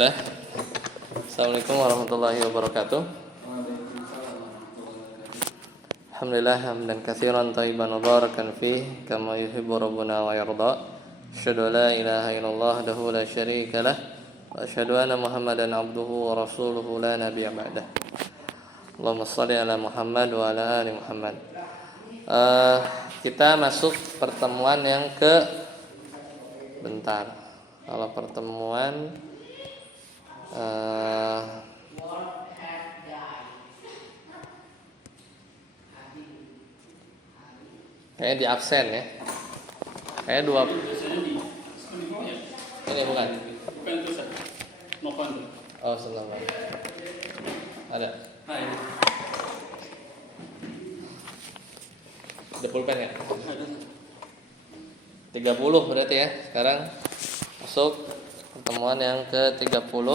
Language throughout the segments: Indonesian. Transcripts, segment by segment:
Bismillah. Assalamualaikum warahmatullahi wabarakatuh. Alhamdulillah hamdan katsiran thayyiban mubarakan fih kama yuhibbu rabbuna wa yarda. Asyhadu an la ilaha illallah wahdahu la syarika lah wa asyhadu anna Muhammadan abduhu wa rasuluhu la nabiyya ba'dah. Allahumma shalli ala Muhammad wa ala ali Muhammad. Kita masuk pertemuan yang kalau pertemuan kayaknya di absen ya. Kayaknya dua. Ini bukan. Bukan itu Ustaz. Novanto. Oh, selamat. Ada. Hai. Ada pulpen ya? Ada. 30 berarti ya. Sekarang masuk pertemuan yang ke-30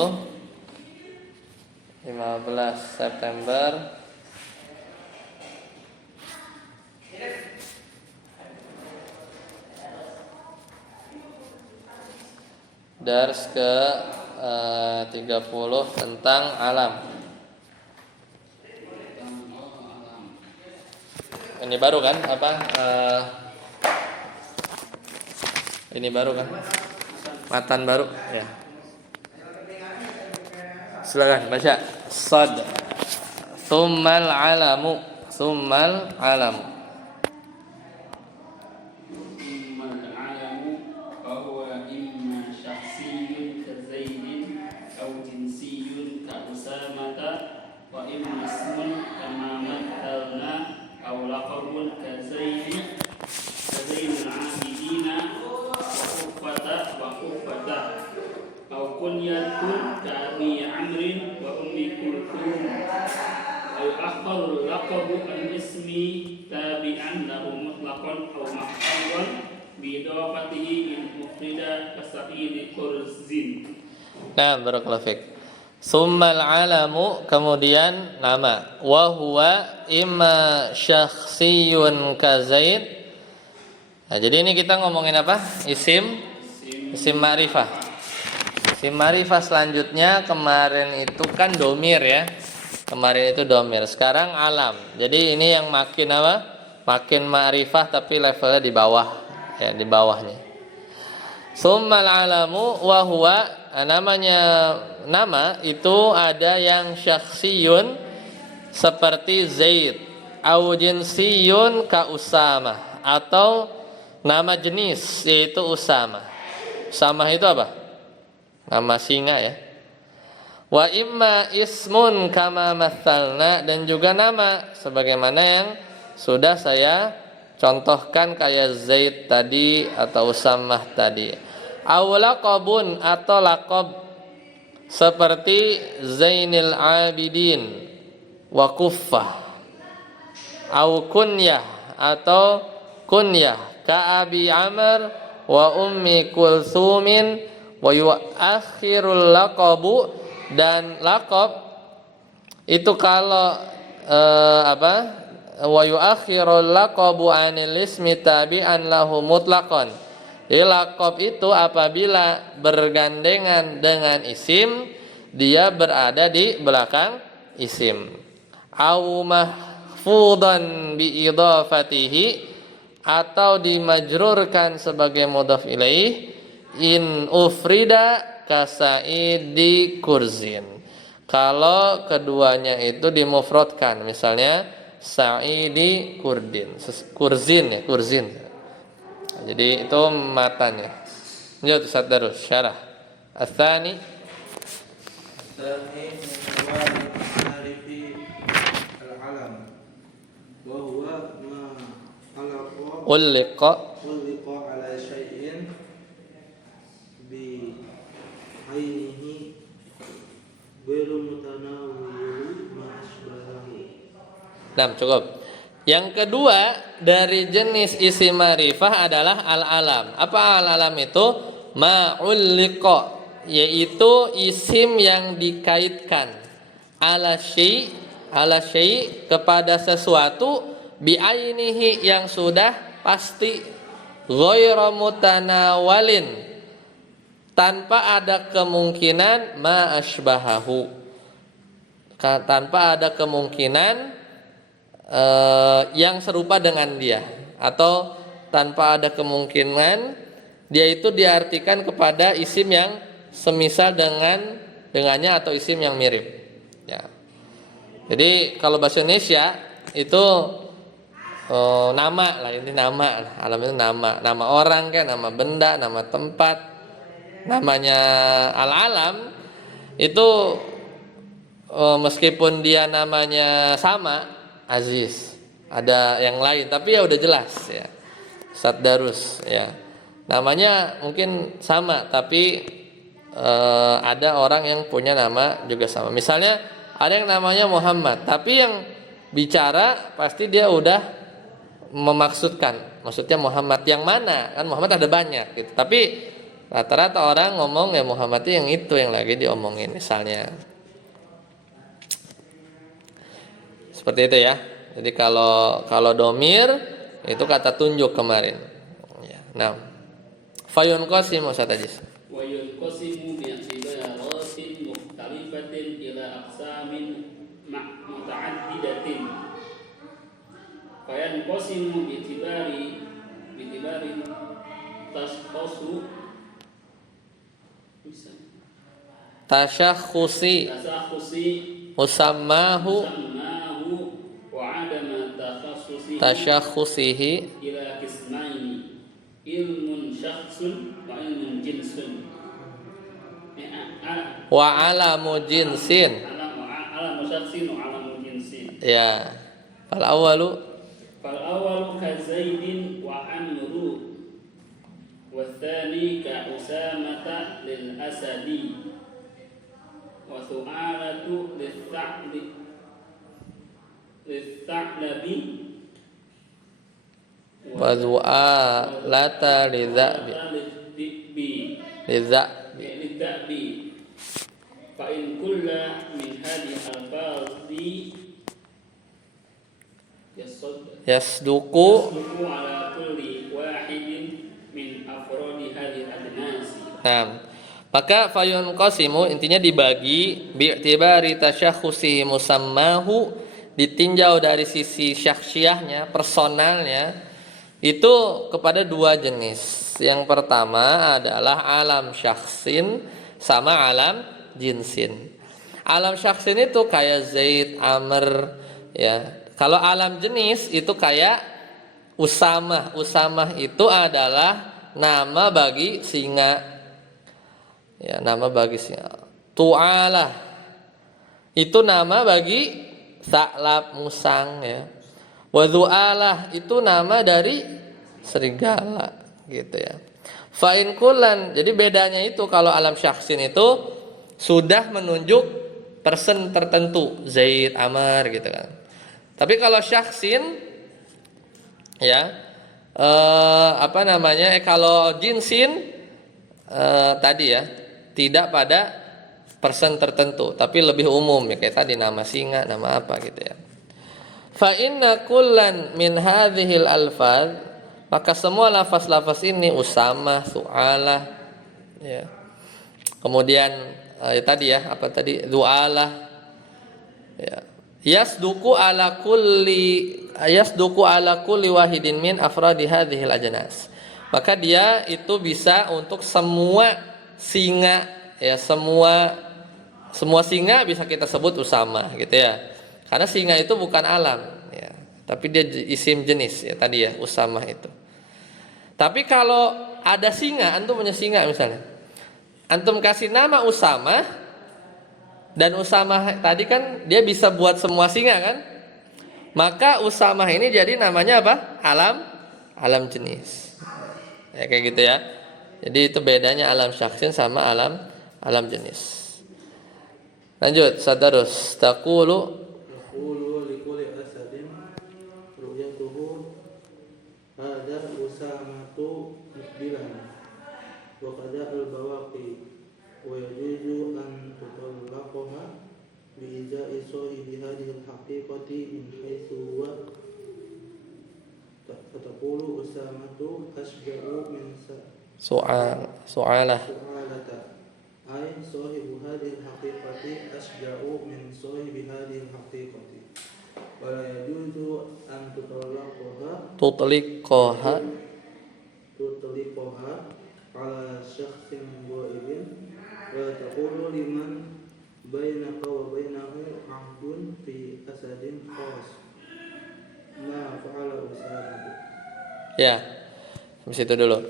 15 September Dars ke 30 tentang alam. Ini baru kan? Ini baru kan? Matan baru ya. Silakan baca. Sad. Tsummal alamu. Tsummal alamu. Nah, barakallahu fiik. Tsummal alamu, kemudian nama. Wa huwa imma syakhsiyun ka Zaid. Nah, jadi ini kita ngomongin apa? Isim ma'rifah. Isim ma'rifah selanjutnya kemarin itu kan domir ya. Kemarin itu domir, sekarang alam. Jadi ini yang makin apa? Makin ma'rifah tapi levelnya di bawah ya, di bawahnya. Tsummal alamu wa huwa, namanya nama itu ada yang syakhsiyun seperti Zaid, au jinsiyun ka Usama, atau nama jenis yaitu Usama. Usama itu apa? Nama singa ya. Wa imma ismun kama mathalna, dan juga nama sebagaimana yang sudah saya contohkan kayak Zaid tadi atau Usamah tadi. Aw laqabun, atau laqab seperti Zainil Abidin wa Kuffah. Aw kunyah, atau kunyah ka Abi Amr wa Ummi Kulsumin wa yuakhirul laqabu, dan laqab itu kalau wa yuakhirul laqabu anil ismi tabi'an lahu mutlaqan. Jadi laqab itu apabila bergandengan dengan isim, dia berada di belakang isim. Au mahfudan bi idhafatihi, atau dimajrurkan sebagai mudhaf ilaih, in ufrida kasaidi kurzin. Kalau keduanya itu dimufradkan, misalnya Sa'idi Kurdin, Kurzin ya, Kurzin. Jadi itu matanya. Lanjut Ustaz Darus syarah. Ats-tsani al-alam wa huwa ma ulliqa ala syai'in bi ainihi ghairu mutanawwil ma asbahahu. Nah, cukup. Yang kedua dari jenis isim ma'rifah adalah al-alam. Apa al-alam itu? Ma'ulliqa, yaitu isim yang dikaitkan ala syai' kepada sesuatu bi'ainihi, yang sudah pasti, ghairu mutanawalin, tanpa ada kemungkinan ma asbahahu, tanpa ada kemungkinan yang serupa dengan dia, atau tanpa ada kemungkinan dia itu diartikan kepada isim yang semisal dengannya atau isim yang mirip. Ya. Jadi kalau bahasa Indonesia itu nama lah, ini nama, alam itu nama orang kan, nama benda, nama tempat. Namanya al-alam itu meskipun dia namanya sama, Aziz, ada yang lain, tapi ya udah jelas ya. Saddarus ya. Namanya mungkin sama, tapi ada orang yang punya nama juga sama. Misalnya ada yang namanya Muhammad, tapi yang bicara pasti dia udah memaksudkan, maksudnya Muhammad yang mana? Kan Muhammad ada banyak gitu. Tapi rata-rata orang ngomong ya Muhammad yang itu yang lagi diomongin misalnya. Seperti itu ya. Jadi kalau domir itu kata tunjuk kemarin. Ya. Nah, fayun qasim Ustaz Ajis. Wa yunqasimu bi'tibaratin mukhtalifatin ila aqsamin muta'addidatin. Fayanqasimu bi'tibari tashkhusu Tasyakhusi usammahu wa adama tasyakhusihi ila qismaini ilmun syakhsun wa ilmun jinsun wa alamu jinsin. alamu syakhsin wa alamu jinsin. Ya. Fal awwalu ka Zaidin wa Amru wa tsani ka Usamata lil Asadi wa su'alatu lis-Sa'labi wa zu'alata lidzabi fa in kulla min hadhihi al-alfazi yasduku ala kulli wahidin min afrodi hadhihi al-adnas. Nah, maka fayun qasimu intinya dibagi bi'tibari tasyakhusi musammahu, ditinjau dari sisi syakhsiyahnya, personalnya itu kepada dua jenis. Yang pertama adalah alam syakhsin sama alam jinsin. Alam syakhsin itu kayak Zaid, Amr ya. Kalau alam jenis itu kayak Usamah. Usamah itu adalah nama bagi singa. Ya, nama bagi singa. Tu'alah itu nama bagi Sa'lab, musang ya. Wadhu'alah itu nama dari serigala gitu ya. Fa'in kulan, jadi bedanya itu kalau alam syakhsin itu sudah menunjuk person tertentu, Zaid, Amar gitu kan. Tapi kalau syakhsin ya kalau jinsin tadi ya tidak pada person tertentu, tapi lebih umum ya, kayak tadi nama singa, nama apa gitu ya. Fa inna kullan min hadhil alfaz, maka semua lafaz-lafaz ini Usamah, Su'alah ya. Kemudian tadi ya, apa tadi? Du'alah ya. Yasduku ala kulli wahidin min afradi hadhil ajnas. Maka dia itu bisa untuk semua singa ya, semua singa bisa kita sebut Usamah gitu ya. Karena singa itu bukan alam ya, tapi dia isim jenis ya tadi ya, Usamah itu. Tapi kalau ada singa, antum punya singa misalnya, antum kasih nama Usamah, dan Usamah tadi kan dia bisa buat semua singa kan, maka Usamah ini jadi namanya apa? Alam jenis ya, kayak gitu ya. Jadi itu bedanya alam syakhsin sama alam jenis. Lanjut, sadarus taqulu likulli asadin ru'yatuhu hadza usamatu mukbilan wa qada al-bawaqi wa yajuzu an tutallaqaha bi ija'i sahibi hadhihi al-haqiqati min haitsu huwa fataqulu usamatu asba'u min Su'alah. su'alata ay sahibu hadhihi al-haqiqati asja'u min sahibi hadhihi al-haqiqati wa la yajuzu an Tutliqaha tutliqaha ala syakhsin ghaibin wa taqulu liman bainaka wa bainahu ahdun fi asadin khas ma fa'ala usama. Ya, di situ dulu.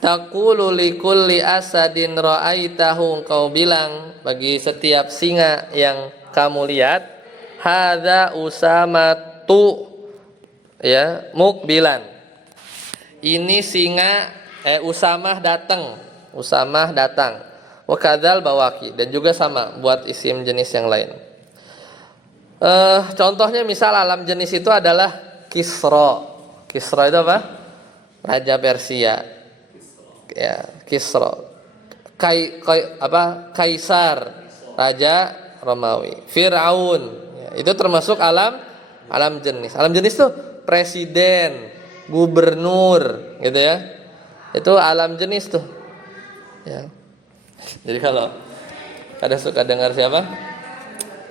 Taqulu likulli asadin ra'aitahu, engkau bilang bagi setiap singa yang kamu lihat, hadza usamatu, ya, mukbilan. Ini singa Usamah datang. Wa kadzal bawaki, dan juga sama buat isim jenis yang lain. Contohnya misal alam jenis itu adalah Kisra. Kisra itu apa? Raja Persia. Ya, Kisra. Kaisar, Raja Romawi. Fir'aun. Ya, itu termasuk alam jenis. Alam jenis tuh presiden, gubernur, gitu ya. Itu alam jenis tuh. Ya. Jadi kalau ada suka dengar siapa?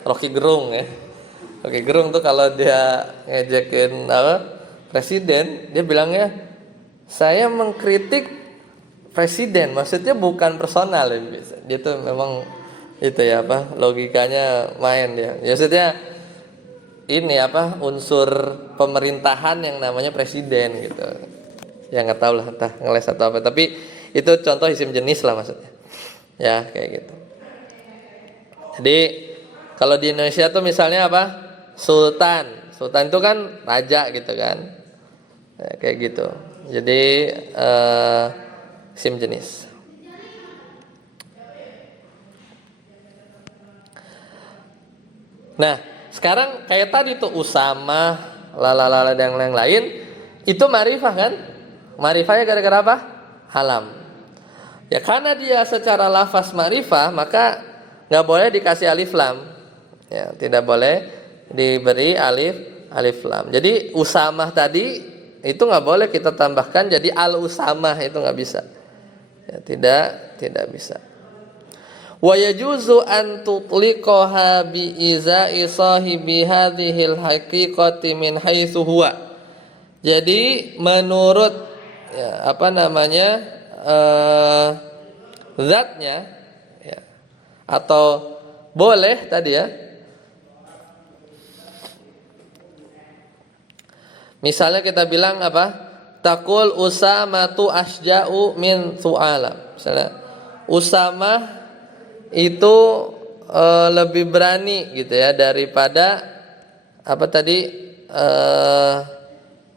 Rocky Gerung ya. Rocky Gerung tuh kalau dia ngejekin presiden, dia bilangnya saya mengkritik presiden, maksudnya bukan personal ya. Dia tuh memang itu ya logikanya main dia. Maksudnya ini unsur pemerintahan yang namanya presiden gitu. Ya nggak tahu lah, entah ngeles atau apa, tapi itu contoh isim jenis lah maksudnya. Ya kayak gitu. Jadi kalau di Indonesia tuh misalnya Sultan itu kan raja gitu kan, ya, kayak gitu. Jadi isim jenis. Nah sekarang kayak tadi tuh Usama, lalala dan yang lain, itu ma'rifah kan? Ma'rifahnya gara-gara apa? Alam. Ya karena dia secara lafaz ma'rifah, maka nggak boleh dikasih alif lam. Ya, tidak boleh diberi alif lam. Jadi Usamah tadi itu nggak boleh kita tambahkan jadi al Usamah, itu nggak bisa. Ya, tidak bisa. Wa yajuzu an tutliqaha bi izai sahibi hadhil haqiqati min haitsu huwa. Jadi menurut zatnya, ya, atau boleh tadi ya. Misalnya kita bilang Taqul Usamatu asja'u min su'ala. Misalnya Usamah itu lebih berani gitu ya daripada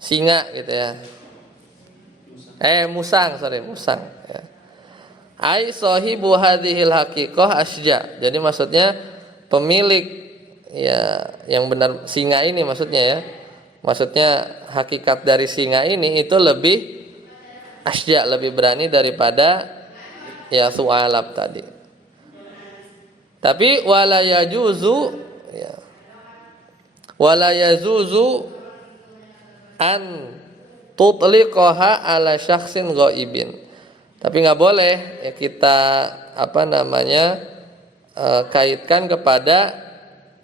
singa gitu ya. Musang ya. Ai sahibu hadhil haqiqah asja. Jadi maksudnya pemilik ya yang benar singa ini maksudnya ya. Maksudnya hakikat dari singa ini itu lebih asja, lebih berani daripada ya su'alab tadi. Tapi wala yajuzu an tutliqaha ala syakhsin ghaibin. Tapi nggak boleh ya kita kaitkan kepada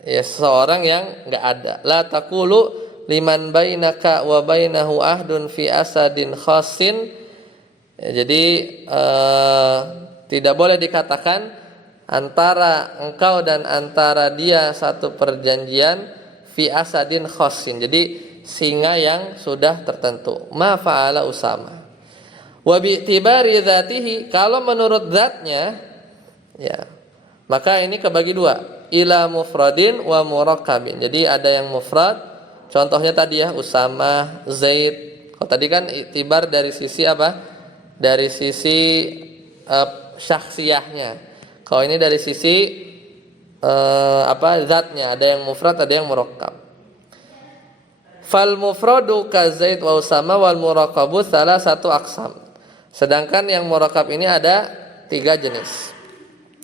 ya seseorang yang nggak ada. La taqulu liman bainaka wa bainahu ahdun fi asadin khassin. Ya, jadi tidak boleh dikatakan antara engkau dan antara dia satu perjanjian fi asadin khassin. Jadi singa yang sudah tertentu. Ma fa'ala Usama. Wa bi'tibari dzatihi, kalau menurut zatnya ya, maka ini kebagi dua, ila mufradin wa murakkabin. Jadi ada yang mufrad, contohnya tadi ya Usama, Zaid. Kalau tadi kan iktibar dari sisi Dari sisi syakhsiyahnya. Kalau ini dari sisi zatnya, ada yang mufrad, ada yang murakkab. Fal mufradu ka Zaid wa Usama wal murakkabu salah satu aqsam. Sedangkan yang murakkab ini ada 3 jenis.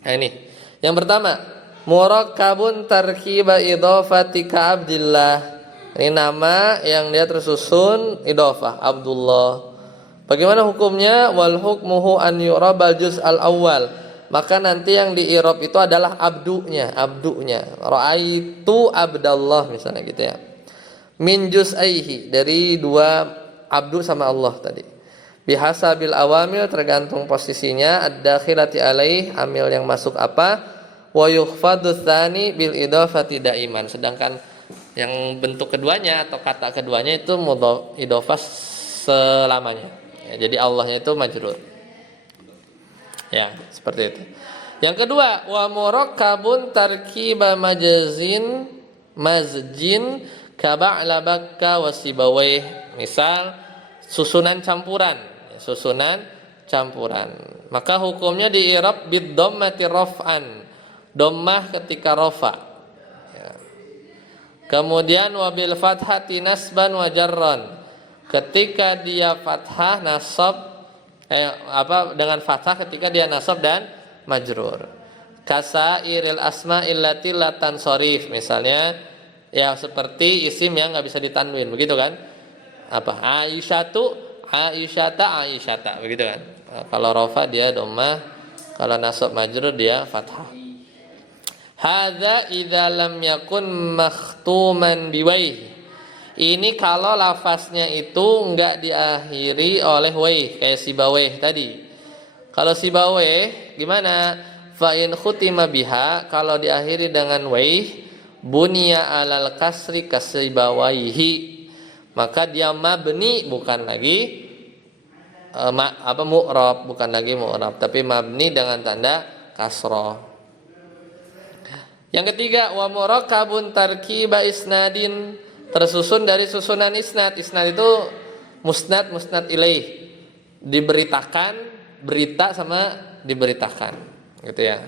Nah ini. Yang pertama, murakkabun tarkiba idhafati ka Abdillah. Ini nama yang dia tersusun idhafah, Abdullah. Bagaimana hukumnya? Wal hukmuhu an yurabal juz al awal. Maka nanti yang di i'rab itu adalah abdunya. Ra'aitu abdallah misalnya gitu ya. Min juz'aihi, dari dua abdu sama Allah tadi. Bihasabil awamil, tergantung posisinya, ad-dakhilati alaih, amil yang masuk apa, wa yukhfadu tsani bil idhafati daiman. Sedangkan yang bentuk keduanya atau kata keduanya itu idhofah selamanya. Ya, jadi Allahnya itu majrur. Ya, seperti itu. Yang kedua, wa murakkabun tarkiba mazjin kaba'labakka wasibawih. Misal susunan campuran. Maka hukumnya di i'rab bid dhammati raf'an. Dhammah ketika rafa. Ya. Kemudian wabil fathati nasban wa jarran. Ketika dia fathah nasab dengan fathah ketika dia nasab dan majrur. Kasairil asma illati la tansharif, misalnya ya seperti isim yang enggak bisa ditanwin, begitu kan? Aisyata, begitu kan? Kalau rafa dia dhammah, kalau nasab majrur dia fathah. Hadza idza lam yakun makhtuman biwaih. Ini kalau lafaznya itu enggak diakhiri oleh waih, kayak sibaweh tadi. Kalau sibaweh gimana? Fa in khutima biha, kalau diakhiri dengan waih, bunya alal kasri kasibawaihi, maka dia mabni, bukan lagi mu'rab, tapi mabni dengan tanda kasrah. Yang ketiga, wa murakkabun tarkiba isnadin, tersusun dari susunan isnad. Isnad itu musnad ilaih, diberitakan, berita sama diberitakan, gitu ya.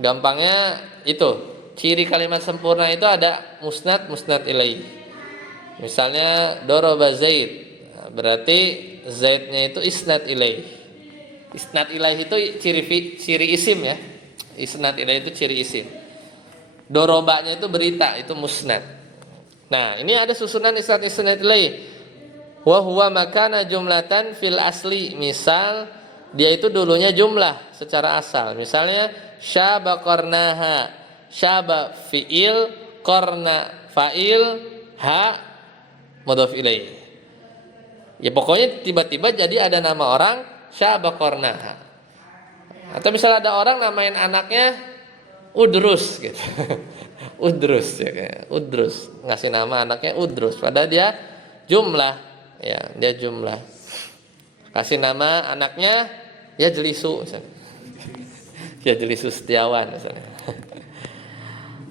Gampangnya itu, ciri kalimat sempurna itu ada musnad ilaih. Misalnya doroba Zaid, berarti Zaidnya itu isnad ilaih. Isnad ilaih itu ciri isim ya. Isnad ilaih itu ciri isim. Dorobanya itu berita, itu musnad. Nah, ini ada susunan isnad ilaih. Wa huwa makana jumlatan fil asli. Misal dia itu dulunya jumlah secara asal. Misalnya syaba qarnaha. Syaba fi'il, qarna fa'il, ha mudhaf ilaih. Ya pokoknya tiba-tiba jadi ada nama orang syaba qarnaha. Atau misalnya ada orang namain anaknya Udrus gitu. Udrus ngasih nama anaknya Udrus, padahal dia jumlah, ya dia jumlah. Kasih nama anaknya ya Jelisu misalnya. Ya Jelisu Setiawan misalnya.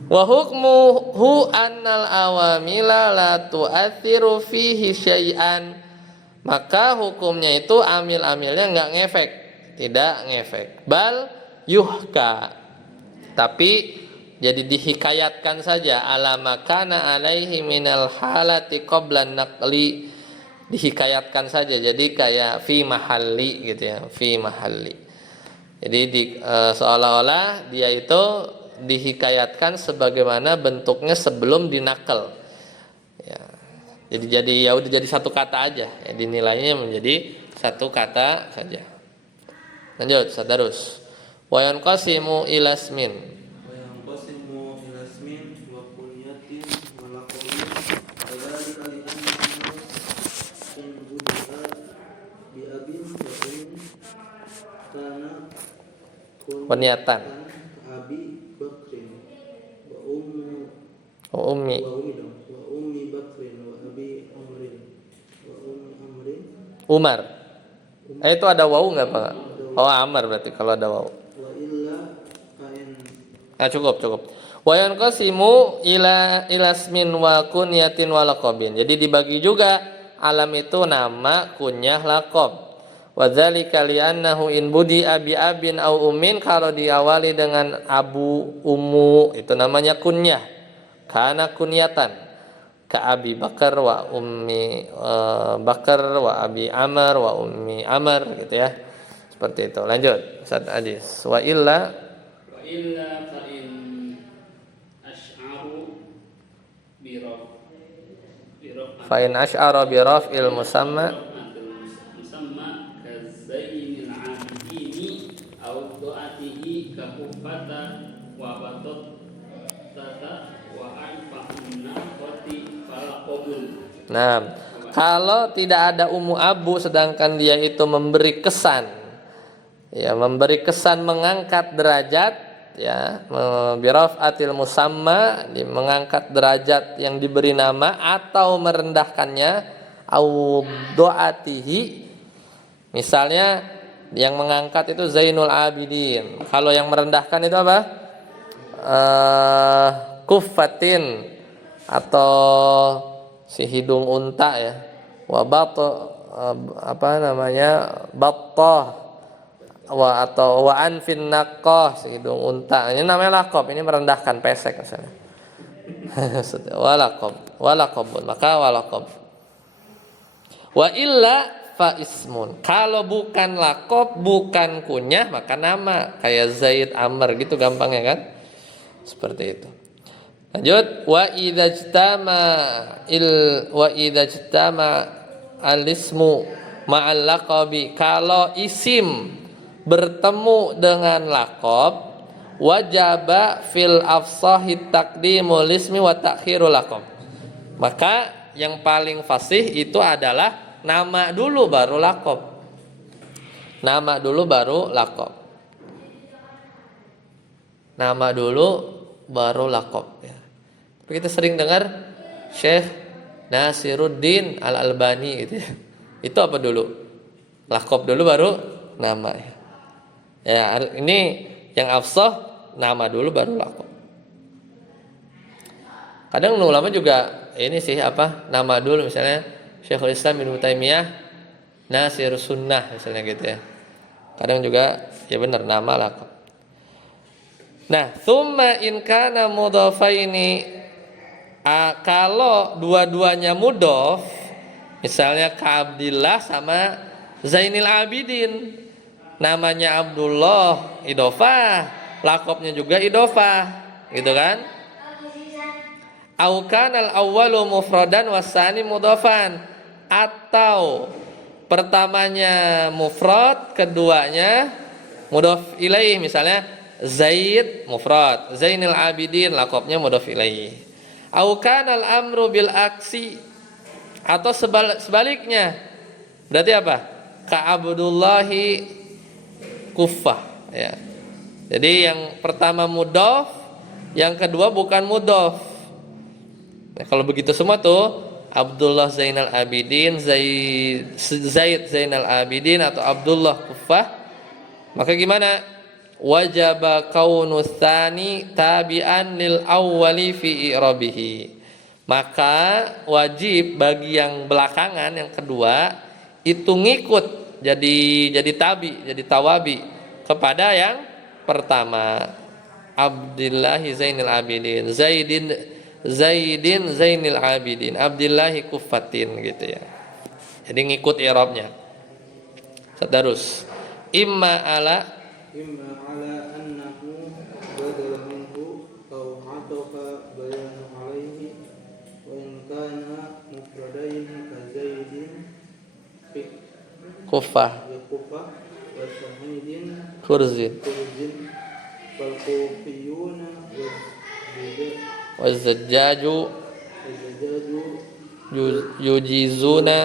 Wa hukmuhu annal awamila la tu'athiru fihi syai'an. Maka hukumnya itu amil-amilnya enggak ngefek, tidak ngefek. Bal yuhka, tapi jadi dihikayatkan saja, ala makana alaihi minal halati qablan naqli, dihikayatkan saja, jadi kayak fi mahalli gitu ya, fi mahalli. Jadi seolah-olah dia itu dihikayatkan sebagaimana bentuknya sebelum dinakal. Ya. Jadi ya udah jadi satu kata aja, ya, dinilainya menjadi satu kata saja. Lanjut, sadarus. Wa yanqasimu ila ismin. Peniatan. Abi Bakrin wa Ummi Bakrin wa Abi Amrin wa Amrin Umar. Itu ada wau enggak, Pak? Oh, Amr berarti kalau ada wau. Wa illa fa'in. Nah, cukup. Wa yanqasimu ila ismin wa kunyatin wa laqabin. Jadi dibagi juga alam itu nama, kunyah, laqab. Wa dzalika li'annahu in budi abi abin au ummin, kalau diawali dengan abu, ummu, itu namanya kunyah. Kana kunyatan. Ka Abi Bakar wa ummi Bakar wa Abi Amr wa ummi Amr, gitu ya. Seperti itu. Lanjut, Ustaz Adis. Wa illa fa in ash'aru bi fa in asy'ara bi raf'il musamma Nah, kalau tidak ada umu abu sedangkan dia itu memberi kesan, ya memberi kesan mengangkat derajat, ya birafatil musamma, mengangkat derajat yang diberi nama atau merendahkannya, au doatihi, misalnya yang mengangkat itu Zainul Abidin, kalau yang merendahkan itu apa? Kuffatin atau si hidung unta ya, wabato apa namanya battah, atau wa anfin naqqah, si hidung unta, ini namanya lakob, ini merendahkan, pesek misalnya. Walakob, maka walakob. Wa illa fa ismun, kalau bukan lakob, bukan kunyah, maka nama, kayak Zaid, Amr gitu gampangnya kan, seperti itu. Lanjut, wa idza ijtama al-ismu ma'al laqabi, kalau isim bertemu dengan laqab, wajaba fil afsahi taqdimul ismi wa ta'khirul laqab, maka yang paling fasih itu adalah nama dulu baru laqab. Nama dulu baru laqab. Nama dulu baru laqab ya. Tapi kita sering dengar Syekh Nasiruddin Al-Albani gitu ya. Itu apa dulu? Laqab dulu baru nama ya. Ya, ini yang afsah, nama dulu baru laqab. Kadang ulama juga ini sih apa? Nama dulu, misalnya Syekhul Islam Ibnu Taimiyah Nasir Sunnah misalnya gitu ya. Kadang juga ya benar nama laqab. Nah, tsumma in kana mudhafaini, kalau dua-duanya mudhaf, misalnya ka Abdillah sama Zainil Abidin, namanya Abdullah idhofah, laqabnya juga idhofah, gitu kan? Au kanal awwalu mufradan wasani mudhafan, atau pertamanya mufrad, keduanya mudhaf ilaih, misalnya Zaid mufrad, Zainil Abidin laqabnya mudhaf ilaih. Au kanal amru bil aksi, atau sebaliknya, berarti apa? Ka Abdullahi Kuffah ya. Jadi yang pertama mudhaf, yang kedua bukan mudhaf. Nah, kalau begitu semua tuh Abdullah Zainal Abidin, Zaid Zainal Abidin atau Abdullah Kuffah, maka gimana? Wajaba kaunu tsani tabi'an lil awwali fi i'rabihi, maka wajib bagi yang belakangan, yang kedua itu ngikut, jadi tabi, jadi tawabi kepada yang pertama. Abdillahi Zainil Abidin, Zaidin Zainil Abidin, Abdillahi Kuffatin gitu ya. Jadi ngikut i'rabnya. Terus imma ala annahu badal minhu aw atafa bayanu alaihi wa in kana mufradaini ka Zaidin fi Kuffah wa Sa'idin Kurzin wal Kufiyuna wa Zajjaju yujizuna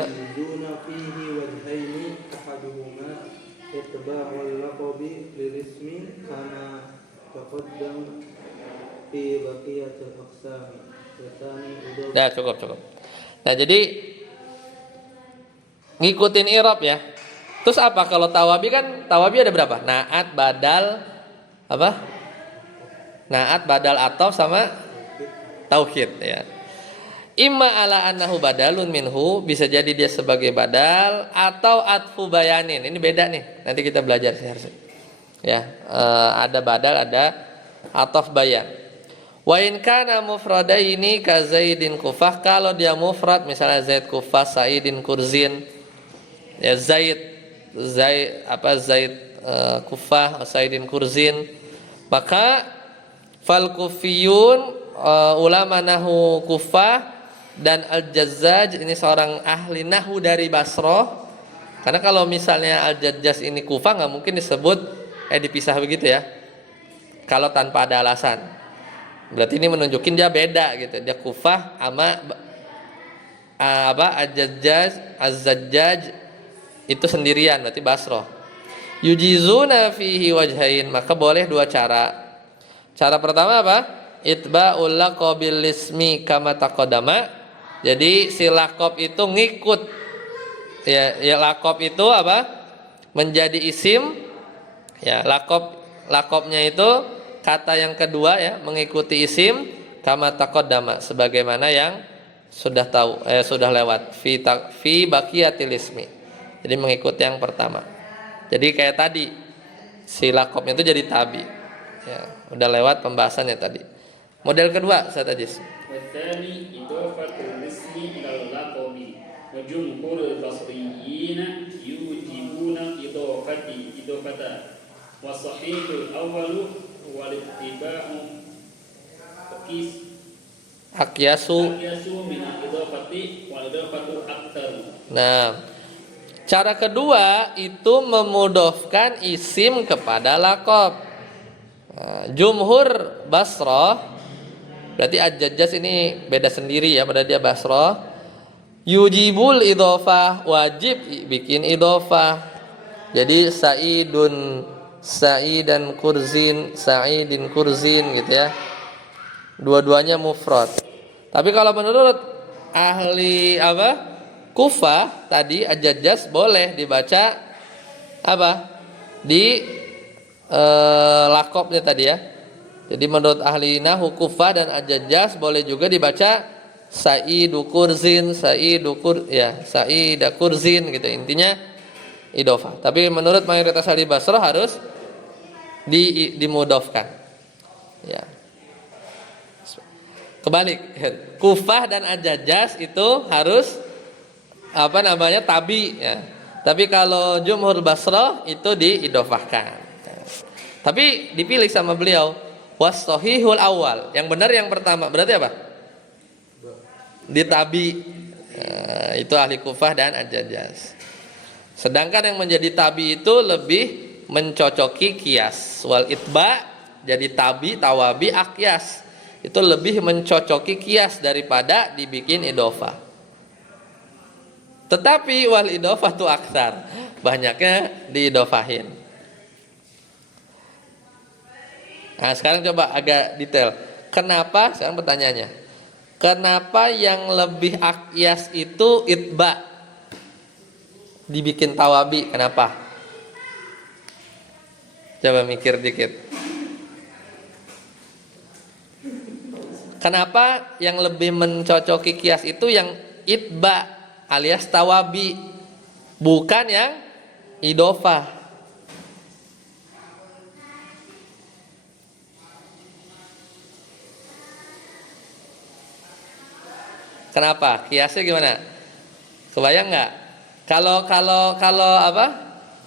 fihi wajhaini ahaduhuma itba'ul laqabi lil ismi kama taqaddam fi baqiyatil aqsam. Nah, cukup. Nah, jadi ngikutin i'rab ya. Terus apa kalau tawabi? Kan tawabi ada berapa? Naat, badal, apa? Naat, badal, atau sama tauhid ya. Imma ala annahu badalun minhu, bisa jadi dia sebagai badal, atau atfu bayanin. Ini beda nih. Nanti kita belajar sih harusnya. Ya, ada badal, ada ataf bayan. Wa in kana mufradaini ka Zaidin Kufah, kalau dia mufrad misalnya Zaid Kufah, Sa'idin Kurzin. Ya Zaid Kufah, Sa'idin Kurzin, maka fal kufiyun ulama nahu Kufah dan Al-Jazzaj, ini seorang ahli nahu dari Basrah. Karena kalau misalnya Al-Jazzaj ini Kufah, nggak mungkin disebut dipisah begitu ya. Kalau tanpa ada alasan, berarti ini menunjukin dia beda gitu. Dia Kufah sama Az-Zajjaj itu sendirian, berarti Basrah. Yujizuna fihi wajhain, maka boleh dua cara. Cara pertama apa? Itba'ul laqabil ismi kama taqaddama. Jadi si laqab itu ngikut, ya laqab itu apa? Menjadi isim. Ya, laqabnya itu kata yang kedua ya, mengikuti isim kama taqaddama, sebagaimana yang sudah sudah lewat fi baqiyatil ismi. Jadi mengikuti yang pertama. Jadi kayak tadi si laqabnya itu jadi tabi. Ya, udah lewat pembahasannya tadi. Model kedua Ustaz Ajis. Watsani idafatul ismi ilal laqabi wa jumhurul basriyyin yujibuna idafata wa sahihul awwalu wal ittiba'u Akyasu min idafati wal idafatu aktar. Nah, cara kedua itu memudofkan isim kepada laqab. Jumhur Basrah, berarti Az-Zajjaj ini beda sendiri ya, pada dia Basrah. Yujibul idhofah, wajib bikin idhofah. Jadi Sa'idan Kurzin, Sa'idin Kurzin gitu ya. Dua-duanya mufrad. Tapi kalau menurut ahli Kufah tadi Az-Zajjaj boleh dibaca di laqabnya tadi ya. Jadi menurut ahli nahwu Kufah dan Az-Zajjaj boleh juga dibaca Sa'idu Kurzin, Sa'ida Kurzin gitu. Intinya idhofah. Tapi menurut mayoritas ahli Basrah harus dimudofkan. Ya. Kebalik, Kufah dan Az-Zajjaj itu harus tabi ya. Tapi kalau Jumhur Basrah itu diidofahkan. Tapi dipilih sama beliau was-shahihul awal. Yang benar yang pertama. Berarti apa? Ditabi. Itu ahli Kufah dan Az-Zajjaj. Sedangkan yang menjadi tabi itu lebih mencocoki kias. Wal itba jadi tabi, tawabi, akyas. Itu lebih mencocoki kias daripada dibikin idhofah. Tetapi wal idhofah tu aktsar, banyaknya diidhofahin. Nah, sekarang coba agak detail. Kenapa? Sekarang pertanyaannya. Kenapa yang lebih akyas itu itba dibikin tawabi? Kenapa? Coba mikir dikit. Kenapa yang lebih mencocoki kias itu yang itba alias tawabi, bukan yang idhofah? Kenapa? Kiasnya gimana? Kebayang nggak?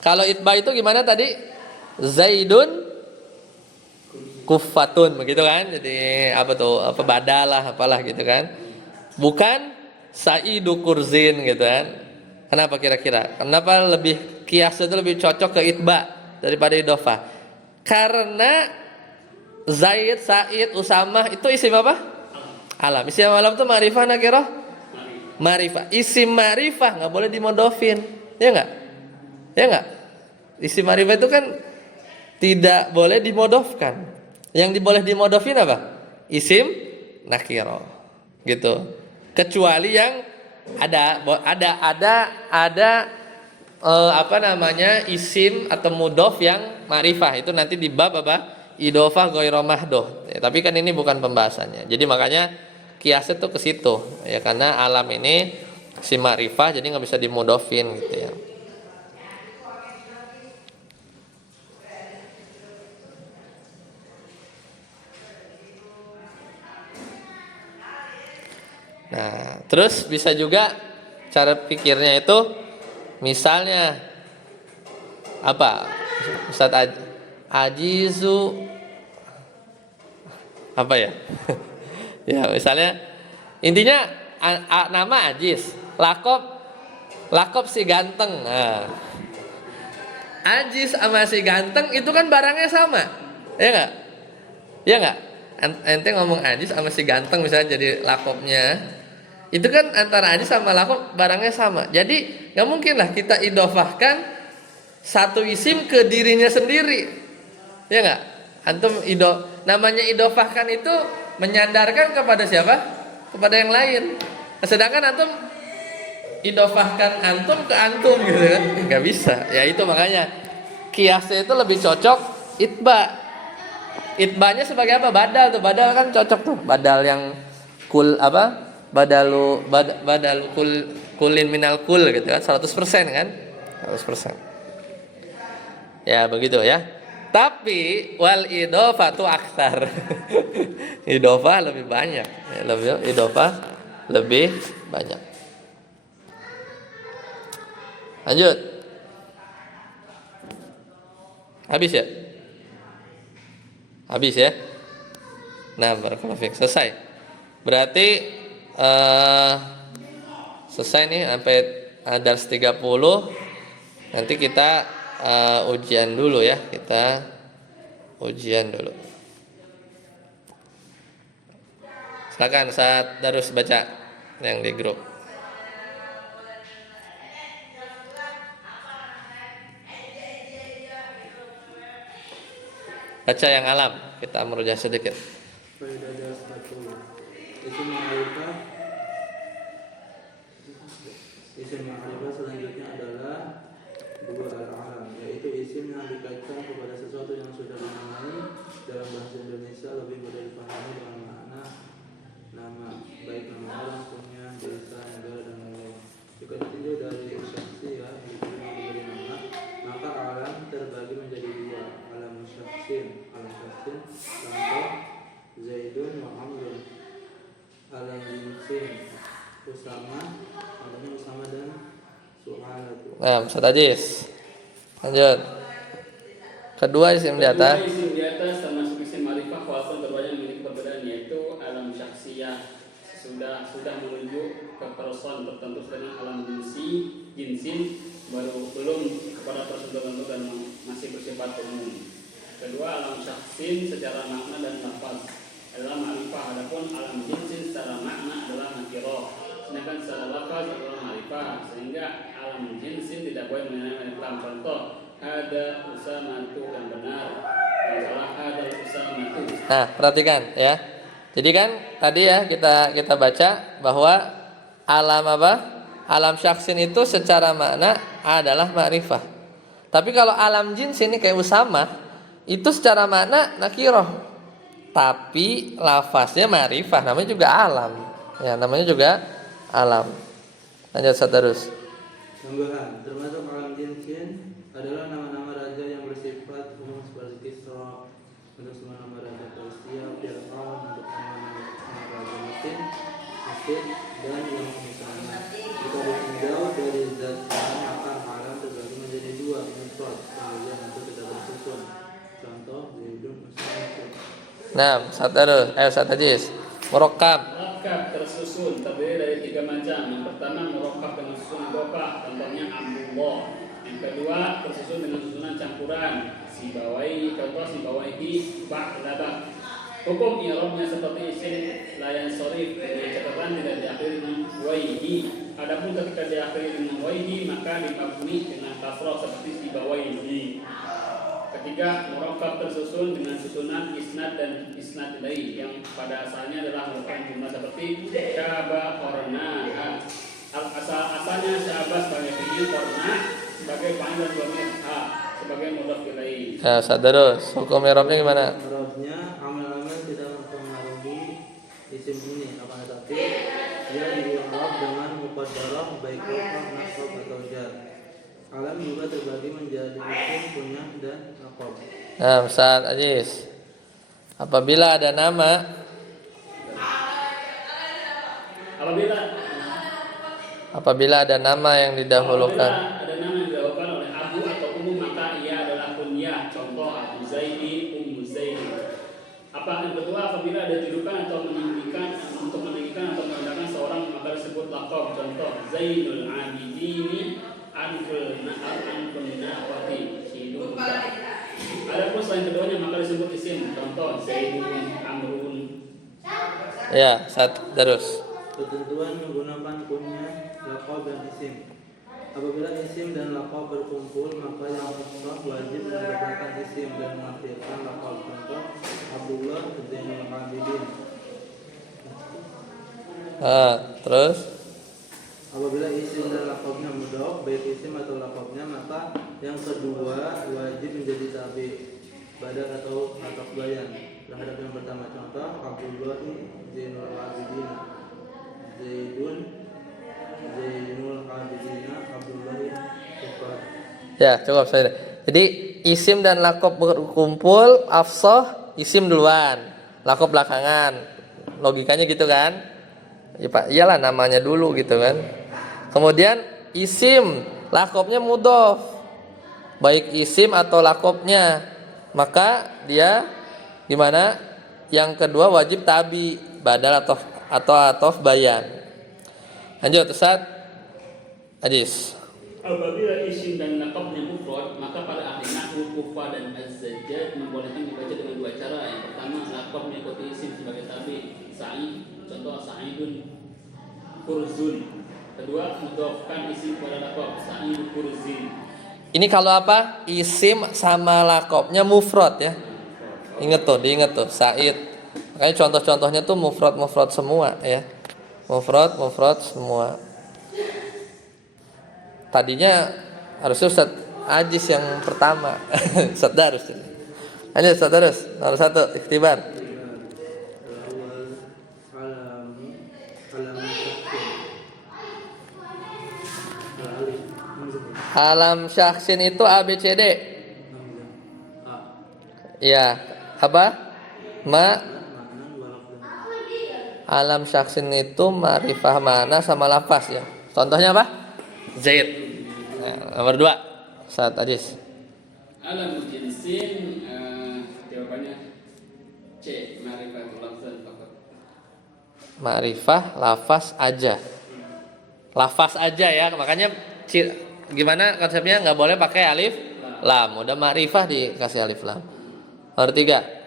Kalau itba itu gimana tadi? Zaidun Kufatun begitu kan, jadi badalah apalah gitu kan, bukan Sa'idu Kurzin gitu kan. Kenapa kira-kira? Kenapa lebih kias itu lebih cocok ke itba daripada idhofah? Karena Zaid, Sa'id, Usamah itu isim apa? Alam. Isim alam itu ma'rifah nakirah? Ma'rifah. Isim ma'rifah nggak boleh dimodofin, ya nggak? Ya nggak? Isim ma'rifah itu kan tidak boleh dimodofkan. Yang boleh dimodofin apa? Isim nakirah, gitu. Kecuali yang ada isim atau mudhof yang ma'rifah, itu nanti di bab idhofah ghairu mahdhuf. Ya, tapi kan ini bukan pembahasannya. Jadi makanya kiasnya tuh ke situ ya, karena alam ini si ma'rifah jadi nggak bisa dimudhofin gitu ya. Nah, terus bisa juga cara pikirnya itu misalnya Ustaz Ajizu ya misalnya intinya nama Ajiz, lakob si ganteng. Nah, Ajiz sama si ganteng itu kan barangnya sama, ya nggak? Ya nggak? Ente ngomong Ajiz sama si ganteng misalnya jadi lakopnya. Itu kan antara ajis sama lafaz barangnya sama. Jadi nggak mungkin lah kita idofahkan satu isim ke dirinya sendiri. Ya nggak? Antum namanya idofahkan itu menyandarkan kepada siapa? Kepada yang lain. Sedangkan antum idofahkan antum ke antum gitu kan? Nggak bisa. Ya itu makanya kiasnya itu lebih cocok itba. Itbanya sebagai apa? Badal tuh. Badal kan cocok tuh. Badal yang kul apa? Badalu kulin minal kul gitu kan 100% kan 100%. Ya begitu ya. Tapi wal idofatu aktsar. Idofah lebih banyak ya, lebih banyak. Lanjut. Habis ya. Nah, barakallahu fiik. Selesai. Berarti selesai nih sampai dars 30. Nanti kita ujian dulu ya. Kita ujian dulu. Silakan saat Darus baca yang di grup. Baca yang alam. Kita merujah sedikit. Faedah 1. Isim ma'rifah. Isim ma'rifah selanjutnya adalah dua al-alam, yaitu isim yang dikaitkan kepada sesuatu yang sudah dinamai. Dalam bahasa Indonesia lebih mudah dipahami dengan makna nama, baik nama orang, punya, desa, negara, dan lain-lain. Jika ditinjau dari syakhsi ya, diberi nama, maka alam terbagi menjadi dua, alam syakhsin. Contoh Zaidun wa Amrun. Alam jinsin Usama, contohnya Usama dan Su'alatu. Nah, Ustaz Ajis. Lanjut. Kedua isim di atas. Kedua isim di atas termasuk isim ma'rifah walaupun keduanya memiliki perbedaan, yaitu alam syakhsiyah sudah menuju ke person tertentu, sedangkan alam jinsin belum kepada person tertentu dan masih bersifat umum. Kedua, alam syaksin secara makna dan lafaz adalah ma'rifah, adapun alam jinsin secara makna adalah nakirah, sedangkan secara lafaz adalah ma'rifah, sehingga alam jinsin tidak boleh mengenai contoh ada usamatu yang benar, yang salah ada usamatu. Nah, perhatikan ya. Jadi kan tadi ya kita baca bahwa alam apa? Alam syaksin itu secara makna adalah ma'rifah. Tapi kalau alam jins ini kayak Usama, itu secara makna nakirah. Tapi lafaznya ma'rifah, namanya juga alam. Ya, namanya juga alam. Lanjut terus. Tambahan, termasuk alam jinsin adalah nama-nama raja yang bersifat umum seperti Kisra untuk semua nama raja Persia, Fir'aun untuk nama raja Mesir, dan yang misalnya. Jika ditinjau dari zat maka alam terbagi menjadi dua, mufrad, kemudian itu tidak bersusun. Contoh Zaidun Usama. Nah, Ustaz Ajis. Murakkab. Murakkab tersusun terdiri dari 3 macam. Yang pertama murakkab dengan susunan idhofah, contohnya Abdullah. Yang kedua tersusun dengan susunan campuran, Sibawaihi, contoh Sibawaihi ba'labah. Hukum i'rabnya seperti isim layan sorif dengan catatan tidak diakhiri dengan waihi. Adapun ketika diakhiri dengan waihi maka dimabni dengan kasrah seperti Sibawaihi. Ketiga, murakkab tersusun dengan susunan isnad dan isnad ilaih yang pada asalnya adalah merupakan jumlah seperti syaba qorna. Asalnya syaba sebagai fi'il, qorna sebagai fa'il dan dhamir ha sebagai mudhaf ilaih. Ya, Ustaz terus. Hukum i'rabnya gimana? I'rabnya amal-amal tidak mempengaruhi isim ini, akan tetapi dia di'rab dengan muqaddarah baik rafah, nasab atau jar. Alam juga terbagi menjadi isim, kunyah, dan laqab. Nah, Ustaz Ajis. Apabila ada nama ada nama yang didahulukan. Ada nama yang didahulukan oleh abu atau umum maka ia adalah kunyah. Contoh Abu Zaidi, Ummu Zaidi. Apa yang kedua, apabila ada julukan atau meninggikan atau merendahkan seorang maka disebut laqab. Contoh Zainul Abidini Anful Nahwati Hidupka. Adapun selain keduanya maka disebut isim. Contoh Zaidun Amrun. Ya, terus. Ketentuan menggunakan kunyah, laqab dan isim. Apabila isim dan laqab berkumpul, maka yang afsah wajib menggunakan isim dan mengakhirkan laqab. Contoh Abdullah Zainul Abidin. Terus Apabila isim dan laqabnya mudhaf, baik isim atau laqabnya, maka yang kedua wajib menjadi tabi, badal atau ataf bayan terhadap yang pertama. Contoh Abdullah Zainul Abidin, Zainul Abidin, Abdullah Kufar. ya cukup saya. Jadi isim dan laqab berkumpul, afsah isim duluan, laqab belakangan. Logikanya gitu kan? Ya, Pak, iyalah namanya dulu gitu kan. Kemudian isim, laqabnya mudhof. Baik isim atau laqabnya, maka dia gimana? Yang kedua wajib tabi, badal atau bayan. Lanjut Ustaz. Hadis. Apabila isim dan laqabnya mufrad, maka pada ahli nahwu, Kufa dan Az-Zajjaj membolehkan dibaca dengan dua cara. Yang pertama, laqab mengikuti isim sebagai tabi, Sa'id, contoh Sa'idun, Kurzun. Kedua, mudhofkan isim pada laqab, Sa'id Kurzin. Ini kalau apa? Isim sama laqabnya mufrad ya. Ingat tuh, Said. Makanya contoh-contohnya tuh mufrad semua ya. Mufrad semua. Tadinya harusnya Ustaz Ajis yang pertama. Ustaz Darus. Lanjut Ustaz Darus. Nomor 1 ikhtibar. Alam syaksin itu ABCD. Iya, apa? Alam syaksin itu ma'rifah mana sama lafaz ya. Contohnya apa? Zaid. Nah, nomor 2. Ustaz Ajis. Alam jinsin, jawabannya C, ma'rifatul lafzan faqat. Ma'rifah lafaz aja. Lafaz aja ya. Makanya gimana konsepnya? Nggak boleh pakai alif lam. Udah ma'rifah dikasih alif lam. Nomor 3.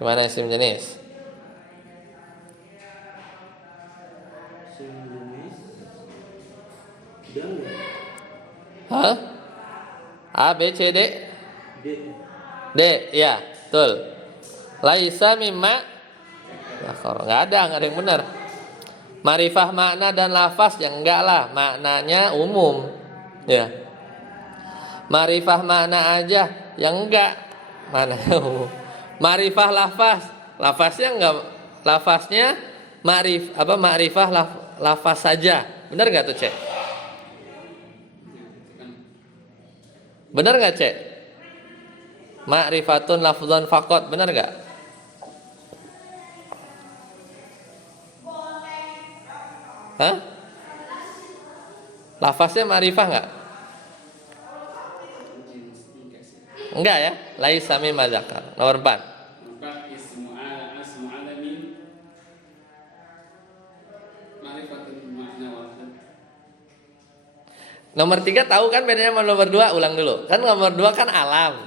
Gimana isim jenis? Isim jenis dan Hah? A, B, C, D? D. D, ya, betul. Laisa mimma. Nah, kalau nggak ada yang benar. Ma'rifah makna dan lafaz yang enggak lah, maknanya umum. Ya. Ma'rifah makna aja yang enggak, maknanya umum. Ma'rifah lafaznya enggak, lafaznya ma'rifah lafaz saja. Benar enggak tuh, Cek? Benar enggak, Cek? Ma'rifatun lafzun faqat, benar enggak? Hah? Lafaznya ma'rifah enggak? Enggak ya? Laisa mimma dzakar. Nomor 4. Maka ismu alamin ma'rifatul makna wafat. Nomor 3 tahu kan bedanya sama nomor 2? Ulang dulu. Kan nomor 2 kan alam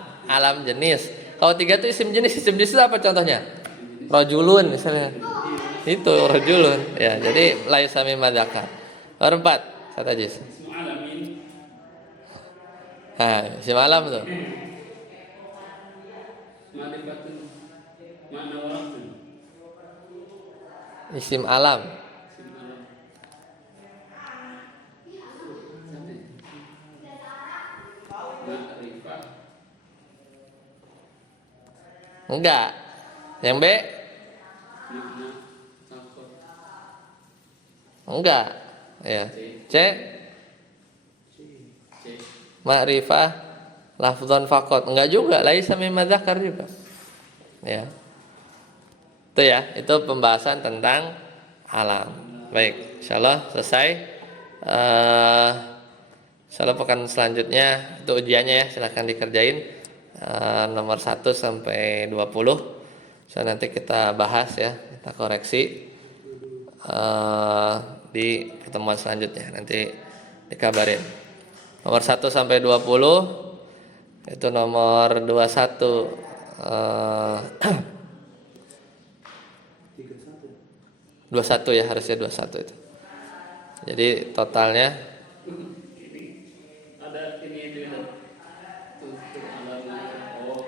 jenis. Kalau 3 itu isim jenis itu apa contohnya? Rajulun misalnya. Itu rajulun. Ya, jadi laisa mimma dzakar. Nomor 4, kata Jis. Ismu alamin Isim alam tuh. ma'rifatul makna wafat. Isim alam. Ma'rifah Enggak. Yang B? makna takut. Enggak. Ya. C? C. Ma'rifah lafzan faqat. Enggak juga, laisa mimma dzakar juga. Ya. Itu ya, itu pembahasan tentang alam. Baik, insyaallah selesai. Insyaallah pekan selanjutnya itu ujiannya ya, silahkan dikerjain. Nomor 1 sampai 20. So, nanti kita bahas ya, kita koreksi. di pertemuan selanjutnya, nanti dikabarin. Nomor 1 sampai 20 itu nomor 21 21 ya, harusnya 21 itu. Jadi totalnya ada ini itu tutup alarm. Oh,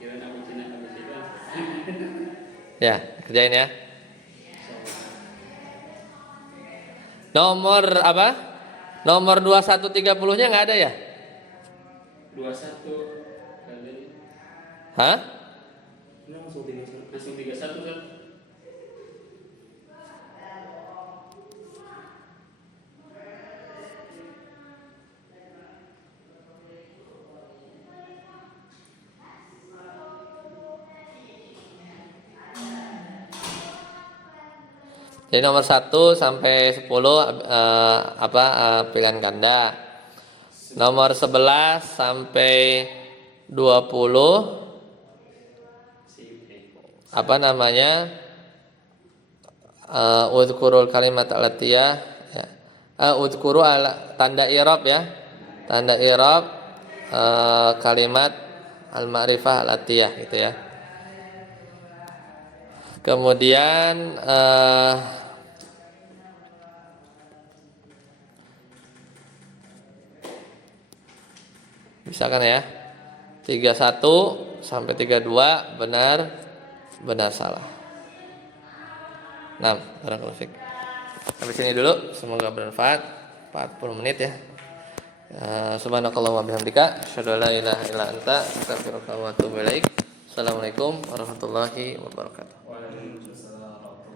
kira aku Cina habis itu. ya, kerjain ya. Nomor apa? Nomor 2130-nya nggak ada ya? 21 kali. Hah? Ini langsung 31. Langsung 31 kan? Jadi nomor 1 sampai 10 pilihan ganda. Nomor 11 sampai 20 apa namanya? Udhkurul kalimat alatiyah ya. Udhkuru tanda i'rab ya. Tanda i'rab kalimat al-ma'rifah alatiyah gitu ya. Kemudian misalkan ya 31 sampai 32 benar salah. 6 barakallahu fik. Sampai sini dulu, semoga bermanfaat. 40 menit ya. Subhanakallahumma bihamdika asyhadu an la ilaha illa anta astaghfiruka wa atubu ilaik. Assalamualaikum warahmatullahi wabarakatuh. Waalaikumsalam.